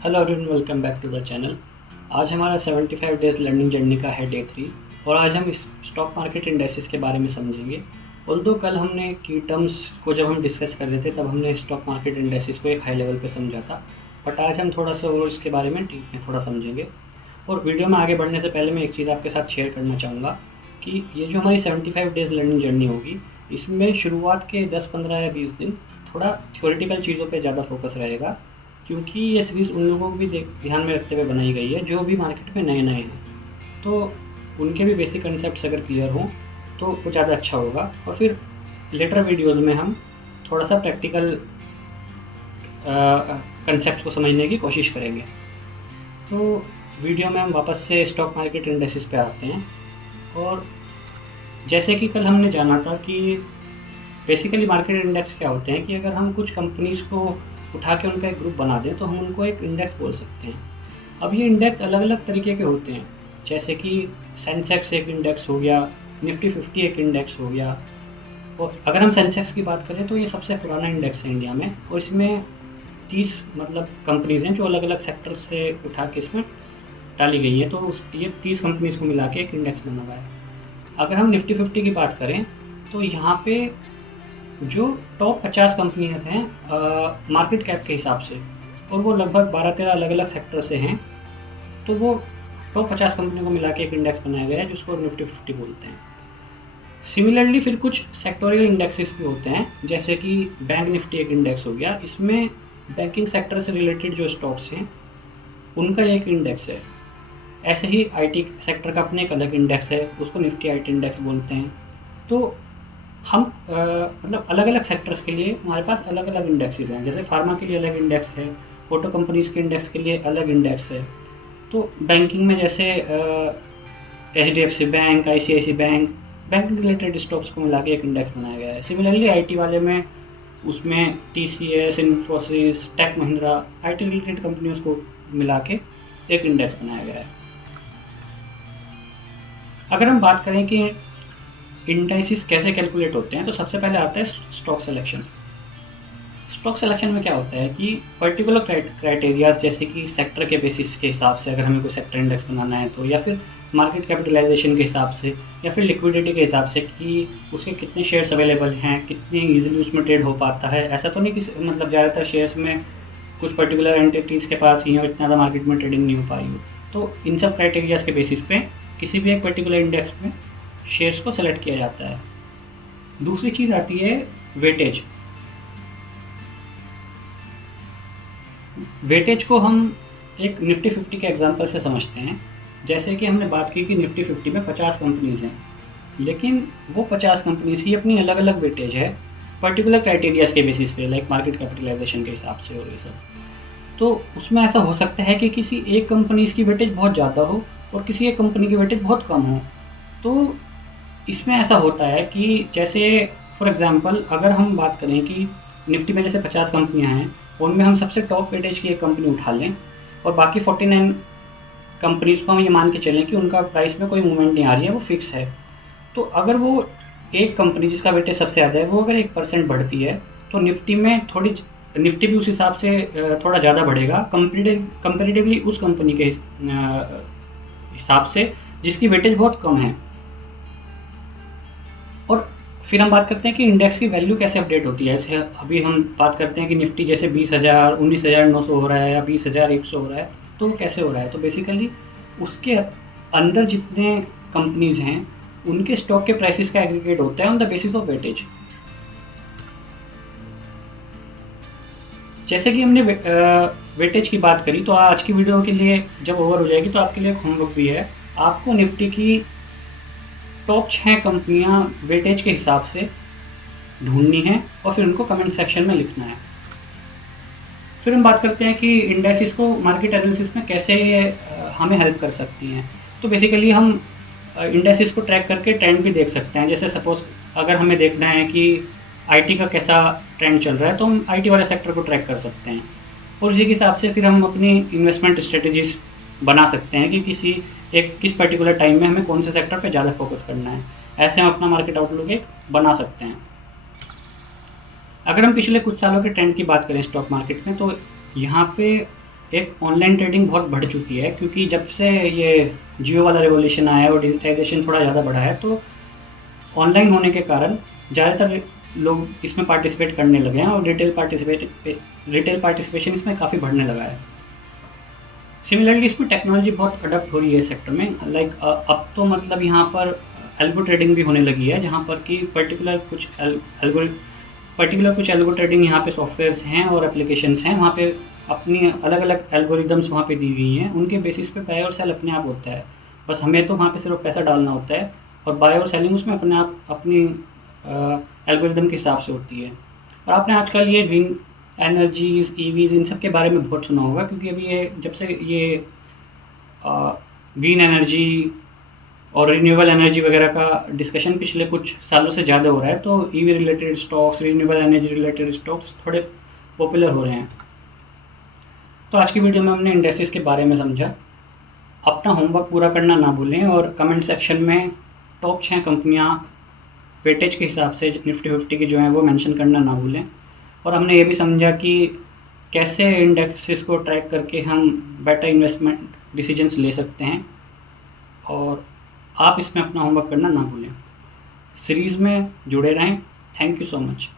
Hello everyone, welcome back to the channel. आज हमारा 75 days learning journey का है डे 3 और आज हम इस स्टॉक मार्केट इंडेक्सेस के बारे में समझेंगे। ऑल्दो कल हमने की टर्म्स को जब हम डिस्कस कर रहे थे तब हमने स्टॉक मार्केट इंडेक्सेस को एक हाई लेवल पे समझा था, बट आज हम थोड़ा सा और इसके बारे में डीप में थोड़ा समझेंगे। और वीडियो में आगे बढ़ने से पहले मैं एक चीज़ आपके साथ शेयर करना चाहूँगा कि ये जो हमारी 75 डेज़ लर्निंग जर्नी होगी, इसमें शुरुआत के 10-15 या 20 दिन थोड़ा थ्योरेटिकल चीज़ों पे ज़्यादा फोकस रहेगा, क्योंकि ये सीरीज़ उन लोगों को भी ध्यान में रखते हुए बनाई गई है जो भी मार्केट में नए नए हैं। तो उनके भी बेसिक कंसेप्ट्स अगर क्लियर हों तो वो ज़्यादा अच्छा होगा। और फिर लेटर वीडियोज़ में हम थोड़ा सा प्रैक्टिकल कंसेप्ट्स को समझने की कोशिश करेंगे। तो वीडियो में हम वापस से स्टॉक मार्केट इंडेक्सेस पे आते हैं। और जैसे कि कल हमने जाना था कि बेसिकली मार्केट इंडेक्स क्या होते हैं, कि अगर हम कुछ कंपनीज़ को उठा के उनका एक ग्रुप बना दें तो हम उनको एक इंडेक्स बोल सकते हैं। अब ये इंडेक्स अलग अलग तरीके के होते हैं, जैसे कि सेंसेक्स एक इंडेक्स हो गया, निफ्टी 50 एक इंडेक्स हो गया। और अगर हम सेंसेक्स की बात करें तो ये सबसे पुराना इंडेक्स है इंडिया में, और इसमें 30 कंपनीज़ हैं जो अलग अलग सेक्टर से उठा के इसमें डाली गई हैं। तो ये 30 कंपनीज़ को मिला के एक इंडेक्स बना हुआ है। अगर हम निफ्टी 50 की बात करें तो यहाँ पे जो टॉप 50 कंपनियाँ हैं मार्केट कैप के हिसाब से, और वो लगभग 12-13 अलग अलग सेक्टर से हैं, तो वो टॉप 50 कंपनियों को मिला के एक इंडेक्स बनाया गया है जिसको निफ्टी 50 बोलते हैं। सिमिलरली फिर कुछ सेक्टोरियल इंडेक्सेस भी होते हैं, जैसे कि बैंक निफ्टी एक इंडेक्स हो गया, इसमें बैंकिंग सेक्टर से रिलेटेड जो स्टॉक्स हैं उनका एक इंडेक्स है। ऐसे ही आईटी सेक्टर का अपने एक अलग इंडेक्स है, उसको निफ्टी आईटी इंडेक्स बोलते हैं। तो हम मतलब अलग अलग सेक्टर्स के लिए हमारे पास अलग अलग इंडेक्सेस हैं। जैसे फार्मा के लिए अलग इंडेक्स है, ऑटो कंपनीज़ के इंडेक्स के लिए अलग इंडेक्स है। तो बैंकिंग में जैसे HDFC bank, ICICI bank, banking related stocks को मिला के एक इंडेक्स बनाया गया है। सिमिलरली आईटी वाले में उसमें TCS, Infosys, Tech Mahindra, IT related कंपनियों को मिला के एक इंडेक्स बनाया गया है। अगर हम बात करें कि इंडाइसिस कैसे कैलकुलेट होते हैं, तो सबसे पहले आता है स्टॉक सिलेक्शन। स्टॉक सिलेक्शन में क्या होता है कि पर्टिकुलर क्राइटेरियाज, जैसे कि सेक्टर के बेसिस के हिसाब से अगर हमें कोई सेक्टर इंडेक्स बनाना है तो, या फिर मार्केट कैपिटलाइजेशन के हिसाब से, या फिर लिक्विडिटी के हिसाब से कि उसके कितने शेयर्स अवेलेबल हैं, कितनी ईजिली उसमें ट्रेड हो पाता है। ऐसा तो नहीं कि मतलब ज़्यादातर शेयर्स में कुछ पर्टिकुलर एंटिटीज़ के पास ही और इतना ज़्यादा मार्केट में ट्रेडिंग नहीं हो पाई हो। तो इन सब क्राइटेरियाज के बेसिस पे किसी भी एक पर्टिकुलर इंडेक्स में शेयर्स को सेलेक्ट किया जाता है। दूसरी चीज़ आती है वेटेज। वेटेज को हम एक निफ्टी 50 के एग्जांपल से समझते हैं। जैसे कि हमने बात की कि निफ्टी 50 में 50 कंपनीज़ हैं, लेकिन वो 50 कंपनीज़ की अपनी अलग अलग वेटेज है पर्टिकुलर क्राइटेरियाज के बेसिस पे, लाइक मार्केट कैपिटलाइजेशन के हिसाब से और ये सब। तो उसमें ऐसा हो सकता है कि किसी एक कंपनीज़ की वेटेज बहुत ज़्यादा हो और किसी एक कंपनी की वेटेज बहुत कम हो। तो इसमें ऐसा होता है कि जैसे फॉर एग्ज़ाम्पल अगर हम बात करें कि निफ्टी में जैसे 50 कंपनियां हैं, उनमें हम सबसे टॉप वेटेज की एक कंपनी उठा लें और बाकी 49 कंपनीज़ को हम ये मान के चलें कि उनका प्राइस में कोई मूवमेंट नहीं आ रही है, वो फिक्स है। तो अगर वो एक कंपनी जिसका वेटेज सबसे ज़्यादा है वो अगर 1% बढ़ती है तो निफ्टी भी उस हिसाब से थोड़ा ज़्यादा बढ़ेगा कंपेरेटिवली उस कंपनी के हिसाब से जिसकी वेटेज बहुत कम है। और फिर हम बात करते हैं कि इंडेक्स की वैल्यू कैसे अपडेट होती है। जैसे अभी हम बात करते हैं कि निफ्टी जैसे 20,000, 19,900 हो रहा है या 20,100 हो रहा है, तो वो कैसे हो रहा है? तो बेसिकली उसके अंदर जितने कंपनीज़ हैं उनके स्टॉक के प्राइसेस का एग्रीगेट होता है on the basis of weightage. जैसे कि हमने वेटेज की बात करी, तो आज की वीडियो के लिए जब ओवर हो जाएगी तो आपके लिए एक होमवर्क भी है। आपको निफ्टी की टॉप 6 कंपनियां वेटेज के हिसाब से ढूंढनी है और फिर उनको कमेंट सेक्शन में लिखना है। फिर हम बात करते हैं कि इंडेक्सेस को मार्केट एनालिसिस में कैसे हमें हेल्प कर सकती हैं। तो बेसिकली हम इंडेक्सेस को ट्रैक करके ट्रेंड भी देख सकते हैं। जैसे सपोज अगर हमें देखना है कि आईटी का कैसा ट्रेंड चल रहा है तो हम आईटी वाले सेक्टर को ट्रैक कर सकते हैं, और उसी के हिसाब से फिर हम अपनी इन्वेस्टमेंट स्ट्रेटजीज बना सकते हैं कि किस पर्टिकुलर टाइम में हमें कौन से सेक्टर पे ज़्यादा फोकस करना है। ऐसे हम अपना मार्केट आउटलुक एक बना सकते हैं। अगर हम पिछले कुछ सालों के ट्रेंड की बात करें स्टॉक मार्केट में, तो यहाँ पे एक ऑनलाइन ट्रेडिंग बहुत बढ़ चुकी है, क्योंकि जब से ये जियो वाला रिवॉल्यूशन आया है और डिजिटाइजेशन थोड़ा ज़्यादा बढ़ा है, तो ऑनलाइन होने के कारण ज़्यादातर लोग इसमें पार्टिसिपेट करने लगे हैं और रिटेल पार्टिसिपेशन इसमें काफ़ी बढ़ने लगा है। सिमिलरली इसमें टेक्नोलॉजी बहुत अडॉप्ट हो रही है इस सेक्टर में। लाइक अब तो मतलब यहाँ पर एल्गो ट्रेडिंग भी होने लगी है, जहाँ पर कि पर्टिकुलर कुछ एल्गो ट्रेडिंग यहाँ पे सॉफ्टवेयर्स हैं और एप्लीकेशंस हैं, वहाँ पे अपनी अलग अलग एल्गोरिदम्स वहाँ पे दी गई हैं, उनके बेसिस पे बाय और सेल अपने आप होता है। बस हमें तो वहाँ पे सिर्फ पैसा डालना होता है और बाय और सेलिंग उसमें अपने आप अपनी एल्गोरिदम के हिसाब से होती है। और आपने आजकल ये ग्रीन एनर्जीज़, ईवीज़, इन सब के बारे में बहुत सुना होगा, क्योंकि अभी ये जब से ये ग्रीन एनर्जी और रिन्यूएबल एनर्जी वगैरह का डिस्कशन पिछले कुछ सालों से ज़्यादा हो रहा है, तो EV related stocks, renewable energy related stocks थोड़े पॉपुलर हो रहे हैं। तो आज की वीडियो में हमने इंडेक्सेस के बारे में समझा। अपना होमवर्क पूरा करना ना भूलें और कमेंट सेक्शन में टॉप 6 कंपनियां वेटेज के हिसाब से निफ्टी 50 की जो हैं वो मेंशन करना ना भूलें। और हमने ये भी समझा कि कैसे इंडेक्सेस को ट्रैक करके हम बेटर इन्वेस्टमेंट डिसीजंस ले सकते हैं, और आप इसमें अपना होमवर्क करना ना भूलें। सीरीज़ में जुड़े रहें। Thank you so much.